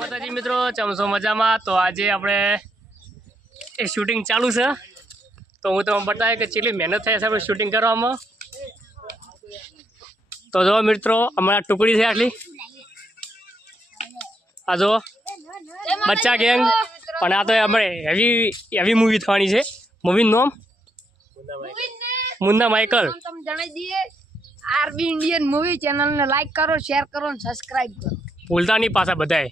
માતાજી મિત્રો ચમસો મજામાં? તો આજે આપણે એ શૂટિંગ ચાલુ છે. તો હું તમને બતાવે કે કેટલી મહેનત થાય છે આપણે શૂટિંગ કરવામાં. તો જો મિત્રો, અમારા ટુકડી છે આટલી. આ જો, બચ્ચા ગેંગ પણ આ તો આપણે હેવી હેવી મૂવી થવાની છે. મૂવીનું નામ મુન્ના માઇકલ. તમને જણાવી દઈએ. આરબી ઇન્ડિયન મૂવી ચેનલને લાઈક કરો શેર કરો અને સબસ્ક્રાઇબ કરો. ભૂલતા નહીં પાછા બધાએ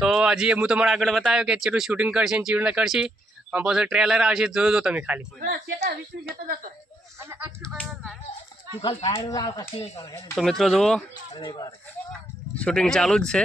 તો હજી હું તમારા આગળ બતાવ્યો કે ચેટલું શૂટિંગ કરશે ને ચીડું કરશે આમ પછી ટ્રેલર આવશે જોયો તો તમે ખાલી. તો મિત્રો જુઓ શૂટિંગ ચાલુ જ છે.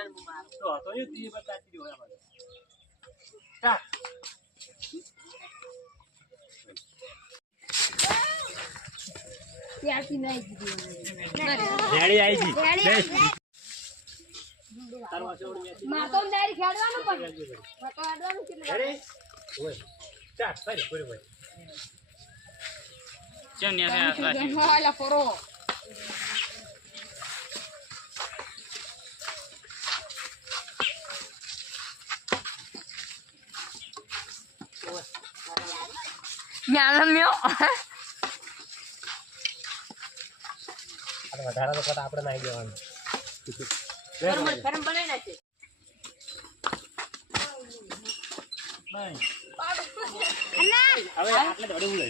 મારે ત્યાંથી નહીં કીધું માતો ડાયરી ખેડવાનું પણ. માતો આડવાનું કેટલું હાલા ફરો. મ્યાલો વધારે તો પતા આપણે નાઈ દેવાનું. ગરમ બનાવી નાખે હવે આટલે દોડી ઉલે